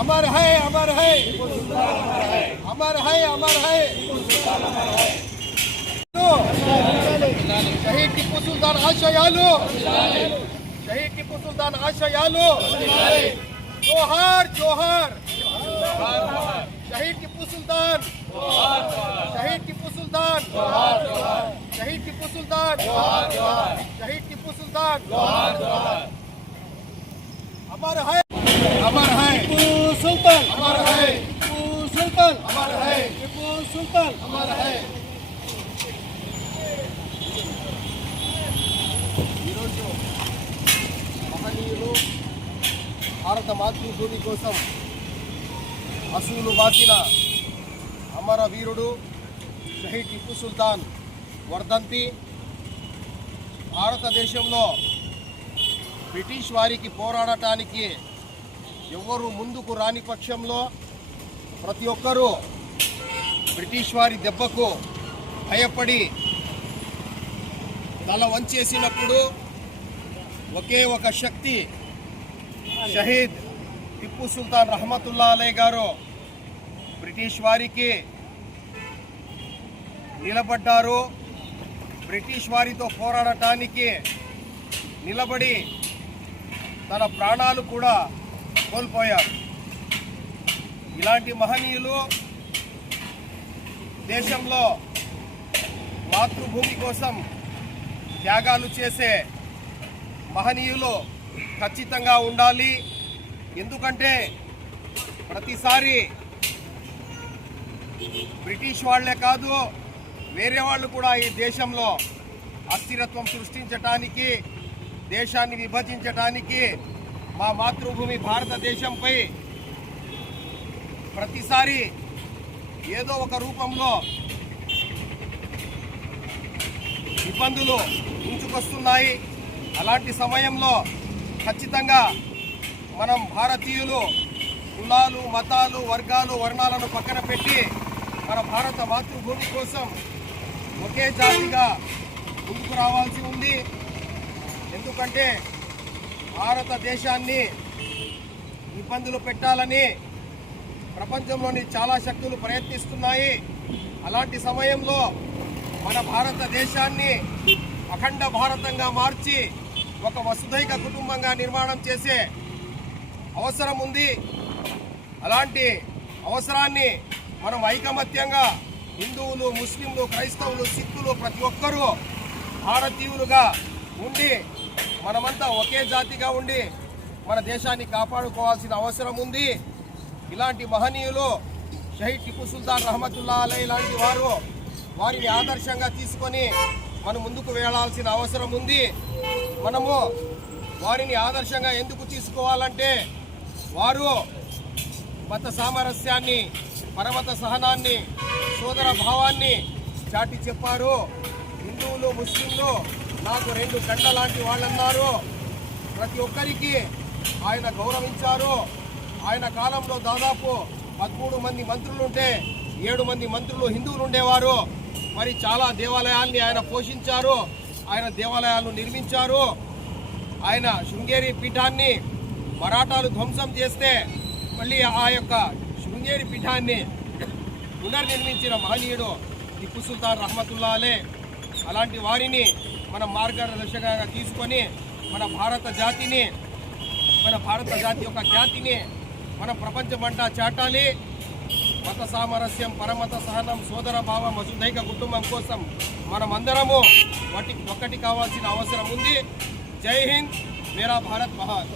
अमर है अमर है अमर है अमर है शहीद टिप्पू सुल्तान आशयालु शहीद टिप्पू सुल्तान आशयालु जोहार जोहार शहीद टिप्पू सुल्तान शहीद टिप्पू सुल्तान शहीद टिप्पू सुल्तान शहीद टिप्पू सुल्तान अमर है टिप्पू सुल्तान अमर है टिप्पू सुल्तान अमर है टिप्पू सुल्तान अमर है ఈరోజు మహనీయులు భారత మాతృభూమి కోసం అసూలు బాసిన అమర వీరుడు షహీద్ టిప్పు సుల్తాన్ వర్ధంతి. భారతదేశంలో బ్రిటిష్ వారికి పోరాడటానికి ఎవరు ముందుకు రాని పక్షంలో ప్రతి ఒక్కరూ బ్రిటిష్ వారి దెబ్బకు భయపడి తల వంచేసినప్పుడు ఒకే ఒక శక్తి షహీద్ టిప్పు సుల్తాన్ రహమతుల్లా అలై గారు బ్రిటిష్ వారికి నిలబడ్డారు. బ్రిటిష్ వారితో పోరాడటానికి నిలబడి తన ప్రాణాలు కూడా కోల్పోయారు. ఇలాంటి మహనీయులు దేశంలో మాతృభూమి కోసం త్యాగాలు చేసే మహనీయులు ఖచ్చితంగా ఉండాలి. ఎందుకంటే ప్రతిసారి బ్రిటిష్ వాళ్లే కాదు వేరే వాళ్ళు కూడా ఈ దేశంలో అస్థిరత్వం సృష్టించటానికి, దేశాన్ని విభజించటానికి, మా మాతృభూమి భారతదేశంపై ప్రతిసారి ఏదో ఒక రూపంలో ఇబ్బందులు ఉంచుకొస్తున్నాయి. అలాంటి సమయంలో ఖచ్చితంగా మనం భారతీయులు కులాలు, మతాలు, వర్గాలు, వర్ణాలను పక్కన పెట్టి మన భారత మాతృభూమి కోసం ఒకే జాతిగా ముందుకు రావాల్సి ఉంది. ఎందుకంటే భారతదేశాన్ని ఇబ్బందులు పెట్టాలని ప్రపంచంలోని చాలా శక్తులు ప్రయత్నిస్తున్నాయి. అలాంటి సమయంలో మన భారతదేశాన్ని అఖండ భారతంగా మార్చి ఒక వసుధైక కుటుంబంగా నిర్మాణం చేసే అవసరం ఉంది. అలాంటి అవసరాన్ని మనం ఐకమత్యంగా హిందువులు, ముస్లింలు, క్రైస్తవులు, సిక్కులు ప్రతి ఒక్కరూ భారతీయులుగా ఉండి మనమంతా ఒకే జాతిగా ఉండి మన దేశాన్ని కాపాడుకోవాల్సిన అవసరం ఉంది. ఇలాంటి మహనీయులు షహీద్ టిప్పు సుల్తాన్ రహమతుల్లా అలై లాంటి వారు వారిని ఆదర్శంగా తీసుకొని మనం ముందుకు వెళ్ళాల్సిన అవసరం ఉంది. మనము వారిని ఆదర్శంగా ఎందుకు తీసుకోవాలంటే వారు మత సామరస్యాన్ని, పరమత సహనాన్ని, సోదర భావాన్ని చాటి చెప్పారు. హిందువులు, ముస్లింలు నాకు రెండు కండ లాంటి వాళ్ళన్నారు. ప్రతి ఒక్కరికి ఆయన గౌరవించారు. ఆయన కాలంలో దాదాపు 13 మంది మంత్రులుంటే 7 మంది మంత్రులు హిందువులు ఉండేవారు. మరి చాలా దేవాలయాల్ని ఆయన పోషించారు. ఆయన దేవాలయాలను నిర్మించారు. ఆయన శృంగేరి పీఠాన్ని మరాఠాలు ధ్వంసం చేస్తే మళ్ళీ ఆ యొక్క శృంగేరి పీఠాన్ని పునర్నిర్మించిన మహనీయుడు టిప్పు సుల్తాన్ రహమతుల్లా అలై. అలాంటి వారిని మనం మార్గదర్శకంగా తీసుకొని మన భారత జాతి యొక్క ఖ్యాతిని మనం ప్రపంచమంతా చాటాలి. మత సామరస్యం, పరమత సహనం, సోదర భావం, వసుధైక కుటుంబం కోసం మనమందరము ఒక్కటి కావాల్సిన అవసరం ఉంది. జై హింద్, మేరా భారత్ మహాన్.